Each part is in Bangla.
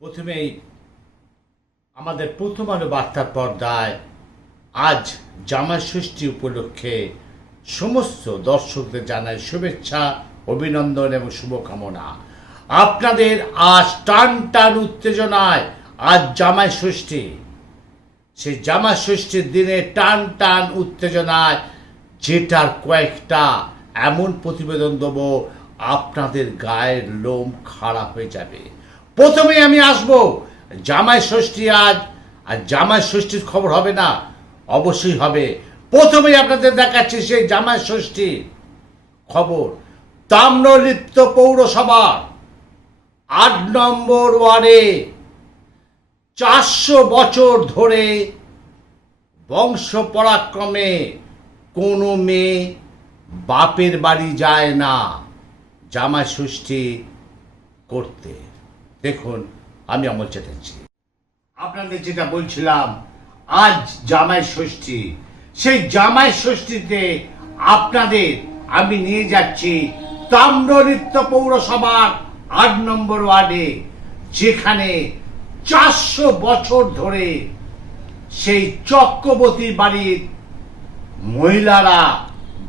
প্রথমেই আমাদের প্রথম আলো বার্তার পর্দায় আজ জামাই ষষ্ঠী উপলক্ষে সমস্ত দর্শকদের জানাই শুভেচ্ছা, অভিনন্দন এবং শুভকামনা। আপনাদের আজ টান টান উত্তেজনায় আজ জামাই ষষ্ঠী। সেই জামাই ষষ্ঠীর দিনে টান টান উত্তেজনায় যেটার কয়েকটা এমন প্রতিবেদন দেব আপনাদের গায়ের লোম খারাপ হয়ে যাবে। প্রথমেই আমি আসব জামাই ষষ্ঠী আজ, আর জামাই ষষ্ঠীর খবর হবে না, অবশ্যই হবে। প্রথমেই আপনাদের দেখাচ্ছি সেই জামাই ষষ্ঠী খবর। তাম্রলিপ্ত পৌরসভা ৮ নম্বর ওয়ার্ডে ৪০০ বছর ধরে বংশ পরাক্রমে কোনো মেয়ে বাপের বাড়ি যায় না জামাই ষষ্ঠী করতে। দেখুন, আমি অমল চ্যাটার্জি আপনাদের যেটা বলছিলাম, আজ জামাই ষষ্ঠী। সেই জামাই ষষ্ঠীতে আপনাদের আমি নিয়ে যাচ্ছি তাম্রলিপ্ত পৌরসভার ৮ নম্বর ওয়ার্ডে, যেখানে ৪০০ বছর ধরে সেই চক্রবর্তী বাড়ির মহিলারা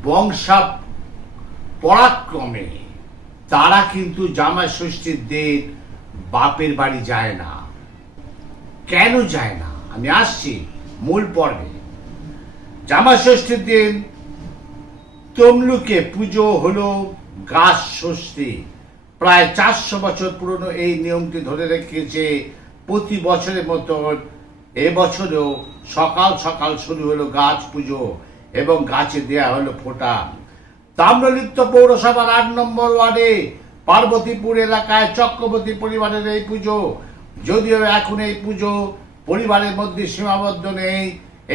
বংশা পরাক্রমে তারা কিন্তু জামাই ষষ্ঠীর দিন বাপের বাড়ি যায় না। কেন যায় না আমি আসছি মূল পর্বে। জামাই ষষ্ঠীর দিন তমলুকে পুজো হলো গাছ ষষ্ঠী। প্রায় ৪০০ বছর পুরনো এই নিয়মটি ধরে রেখেছে প্রতি বছরের মতন এবছরেও সকাল সকাল শুরু হলো গাছ পুজো এবং গাছে দেয়া হলো ফোঁটা। তাম্রলিপ্ত পৌরসভার ৮ নম্বর ওয়ার্ডে পার্বতীপুর এলাকায় চক্রবর্তী পরিবারের এই পুজো। যদিও এখন এই পুজো পরিবারের মধ্যে সীমাবদ্ধ নেই,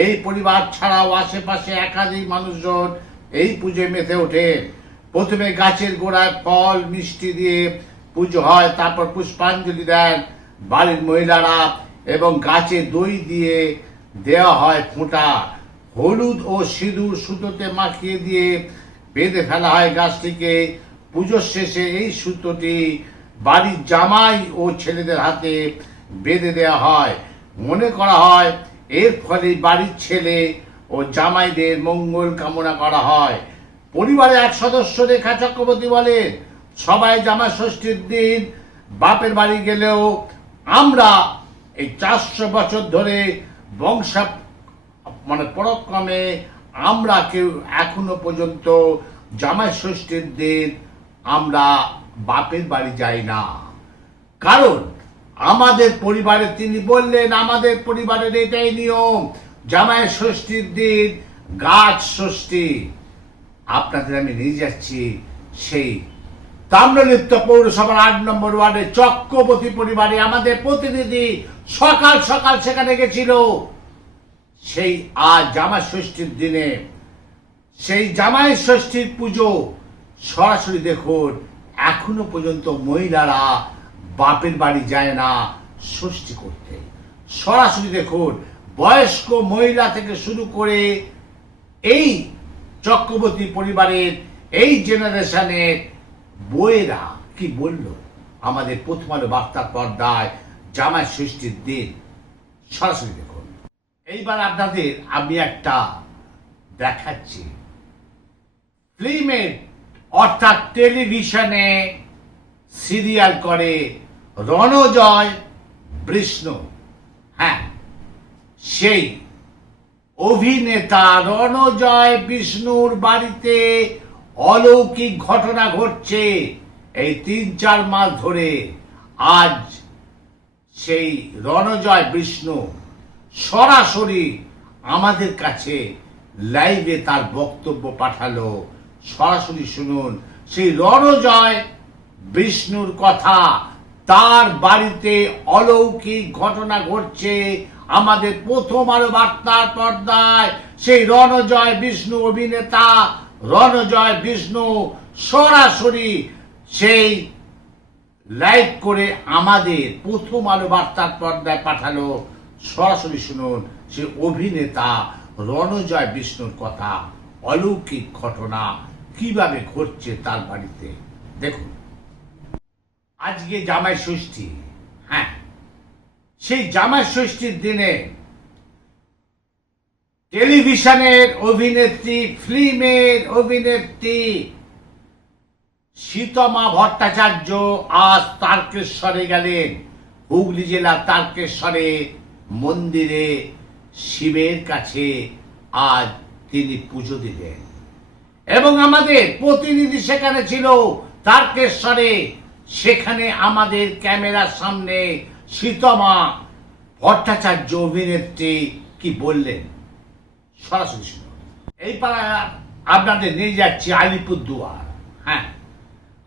এই পরিবার ছাড়াও আশেপাশে একাধিক মানুষজন এই পুজোয় মেতে ওঠে। প্রথমে গাছের গোড়ায় ফল মিষ্টি দিয়ে পুজো হয়, তারপর পুষ্পাঞ্জলি দেন বাড়ির মহিলারা এবং গাছে দই দিয়ে দেওয়া হয় ফোঁটা। হলুদ ও সিঁদুর সুতোতে মাখিয়ে দিয়ে বেঁধে ফেলা হয় গাছটিকে। পুজোর শেষে এই সুতোটি বাড়ির জামাই ও ছেলেদের হাতে বেঁধে দেওয়া হয়। মনে করা হয় এর ফলে বাড়ির ছেলে ও জামাইদের মঙ্গল কামনা করা হয়। পরিবারের এক সদস্য রেখা চক্রবর্তী বলেন, সবাই জামাই ষষ্ঠীর দিন বাপের বাড়ি গেলেও আমরা এই ৪০০ বছর ধরে বংশা পরাক্রমে আমরা কেউ এখনো পর্যন্ত জামাই ষষ্ঠীর দিন আমরা বাপের বাড়ি যাই না। কারণ আমাদের পরিবারে, তিনি বললেন, আমাদের পরিবারের এটাই নিয়ম, জামাই ষষ্ঠীর দিন গাছ ষষ্ঠী। আপনাদের আমি নিয়ে যাচ্ছি সেই তাম্রলিপ্ত পৌরসভার ৮ নম্বর ওয়ার্ডে চক্রবর্তী পরিবারে। আমাদের প্রতিনিধি সকাল সকাল সেখানে গেছিল। সেই আজ জামাই ষষ্ঠীর দিনে সেই জামাই ষষ্ঠীর পুজো সরাসরি দেখুন। এখনো পর্যন্ত মহিলারা বাপের বাড়ি যায় না ষষ্ঠী করতে। সরাসরি দেখুন, বয়স্ক মহিলা থেকে শুরু করে এই চক্রবর্তী পরিবারের এই জেনারেশনের বউয়েরা কি বলল আমাদের প্রথম আলো বার্তার পর্দায় জামাই ষষ্ঠীর দিন। সরাসরি দেখুন। এইবার আপনাদের আমি একটা দেখাচ্ছি ফিল্মের, অর্থাৎ টেলিভিশনে সিরিয়াল করে রণজয় বিষ্ণু। হ্যাঁ, সেই অভিনেতা রণজয় বিষ্ণুর বাড়িতে অলৌকিক ঘটনা ঘটছে এই ৩-৪ মাস ধরে। আজ সেই রণজয় বিষ্ণু সরাসরি আমাদের কাছে লাইভে তার বক্তব্য পাঠালো। সরাসরি শুনুন সেই রণজয় বিষ্ণুর কথা। তার বাড়িতে অলৌকিক ঘটনা ঘটছে আমাদের প্রথম আলো বার্তার পর্দায়। সেই রণজয় বিষ্ণু, অভিনেতা রণজয় বিষ্ণু সরাসরি সেই লাইভ করে আমাদের প্রথম আলো বার্তার পর্দায় পাঠালো। সরাসরি শুনুন সেই অভিনেতা রণজয় বিষ্ণুর কথা, অলৌকিক ঘটনা কিভাবে ঘটছে তার বাড়িতে। দেখুন, আজকে জামাই ষষ্ঠী। হ্যাঁ, সেই জামাই ষষ্ঠীর দিনে টেলিভিশনের অভিনেত্রী, ফিল্মের অভিনেত্রী সীতমা ভট্টাচার্য আজ তারকেশ্বরে গেলেন। হুগলি জেলার তারকেশ্বরে মন্দিরে শিবের কাছে আজ তিনি পুজো দিলেন এবং আমাদের প্রতিনিধি সেখানে ছিল তারকেশ্বরে। সেখানে আমাদের ক্যামেরার সামনে সীতমা ভট্টাচার্য অভিনেত্রী কি বললেন সরাসরি শুনুন। এই পাড়া আপনাদের নিয়ে যাচ্ছি আলিপুরদুয়ার। হ্যাঁ,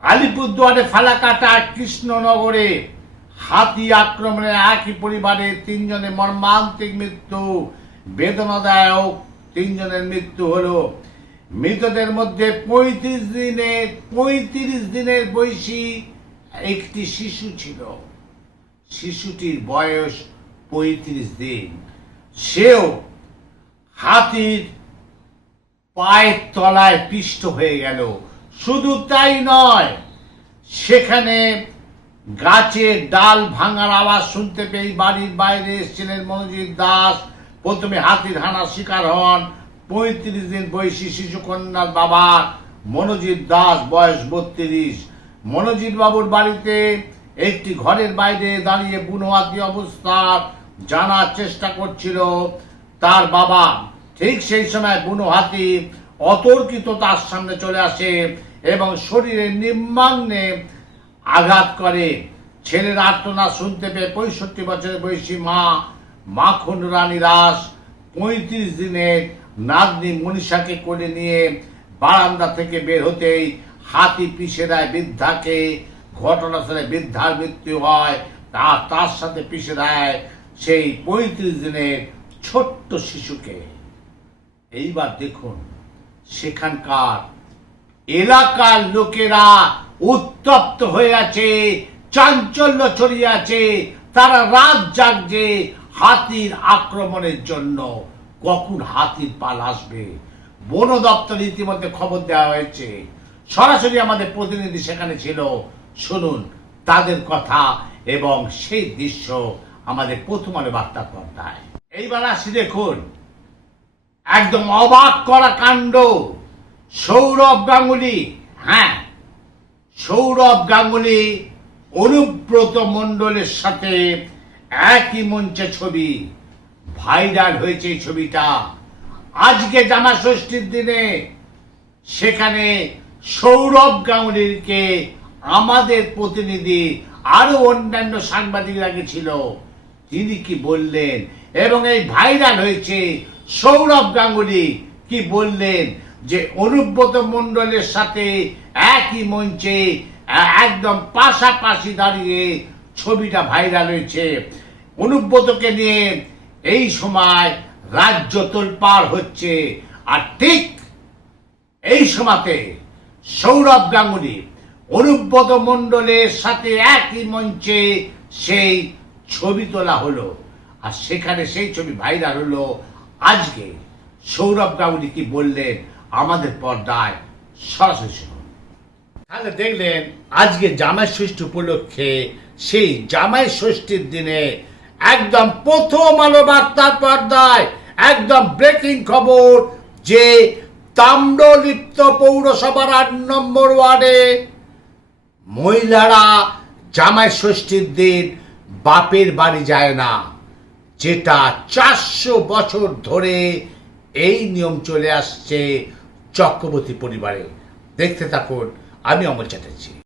আলিপুরদুয়ারে ফালাকাটা কৃষ্ণনগরে হাতি আক্রমণে একই পরিবারের 3 জনের মর্মান্তিক মৃত্যু। বেদনাদায়ক 3 জনের মৃত্যু হলো। মৃতদের মধ্যে 35 দিনের বয়সী একটি শিশু ছিল। শিশুটির বয়স 35 দিন। সেও হাতির পায়ের তলায় পিষ্ট হয়ে গেল। শুধু তাই নয়, সেখানে গাছের ডাল ভাঙার আওয়াজ শুনতে পেয়ে বাড়ির বাইরে এসেছিলেন মনোজিৎ দাস। প্রথমে হাতির হানার শিকার হন 35 দিন বয়সী শিশু কন্যার বাবা মনোজিৎ দাস, বয়স 32। মনোজিৎ বাবুর বাড়িতে একটি ঘরের বাইরে দাঁড়িয়ে বুনো হাতি অবস্থা জানার চেষ্টা করছিল তার বাবা। ঠিক সেই সময় বুনো হাতি অতর্কিত তার সামনে চলে আসে এবং শরীরে নিম্নাগ্নে আঘাত করে। ছেলের আর্তনাদ শুনতে পেয়ে 65 বছরের বয়সী মা মাখন রানী দাস 35 দিনের নাতনি মনীষাকে কোলে নিয়ে বারান্দা থেকে বের হতেই হাতি পিষে দেয় বৃদ্ধাকে। ঘটনাস্থলে বৃদ্ধার মৃত্যু হয়। তার সাথে পিষে দেয় সেই 35 দিনের ছোট্ট শিশুকে। এইবার দেখুন, সেখানকার এলাকার লোকেরা উত্তপ্ত হয়ে আছে, চাঞ্চল্য ছড়িয়ে আছে। তারা রাত জাগছে হাতির আক্রমণের জন্য। কখন হাতির পাল আসবে? বন দপ্তর ইতিমধ্যে খবর দেওয়া হয়েছে। সরাসরি আমাদের প্রতিনিধি সেখানে ছিল। শুনুন তাদের কথা এবং সেই দৃশ্য আমাদের প্রথম আলো বার্তা পর্দায়। এইবার আসি, দেখুন একদম অবাক করা কাণ্ড। সৌরভ গাঙ্গুলি, হ্যাঁ সৌরভ গাঙ্গুলি অনুব্রত মণ্ডলের সাথে একই মঞ্চে ছবি ভাইরাল হয়েছে। এই ছবিটা আজকে জামা ষষ্ঠীর দিনে সেখানে সৌরভ গাঙ্গুলিকে আমাদের প্রতিনিধি আরো অন্যান্য সাংবাদিকরা ছিল। তিনি কি বললেন এবং এই ভাইরাল হয়েছে। সৌরভ গাঙ্গুলি কি বললেন যে অনুব্রত মণ্ডলের সাথে একই মঞ্চে একদম পাশাপাশি দাঁড়িয়ে ছবিটা ভাইরাল হয়েছে। অনুব্রতকে নিয়ে এই সময় রাজ্য তোলপাড় হচ্ছে। আর ঠিক এই সময়তে সৌরভ গাঙ্গুলি অনুব্রত মণ্ডলের সাথে একই মঞ্চে সেই ছবি তোলা হলো। আর সেখানে সেই ছবি ভাইরাল হলো। আজকে সৌরভ গাঙ্গুলি কি বললেন আমাদের পর্দায় সরাসরি শুনুন। তাহলে দেখলেন আজকে জামাই ষষ্ঠী উপলক্ষে সেই জামাই ষষ্ঠীর দিনে একদম প্রথম আলো বার্তার পর্দায় একদম ব্রেকিং খবর যে তাম্রলিপ্ত পৌরসভার 8 নম্বর ওয়ার্ডে মহিলারা জামাই ষষ্ঠীর দিন বাপের বাড়ি যায় না, যেটা 400 বছর ধরে এই নিয়ম চলে আসছে চক্রবর্তী পরিবারে। দেখতে থাকুন, আমি অমল চ্যাটার্জি।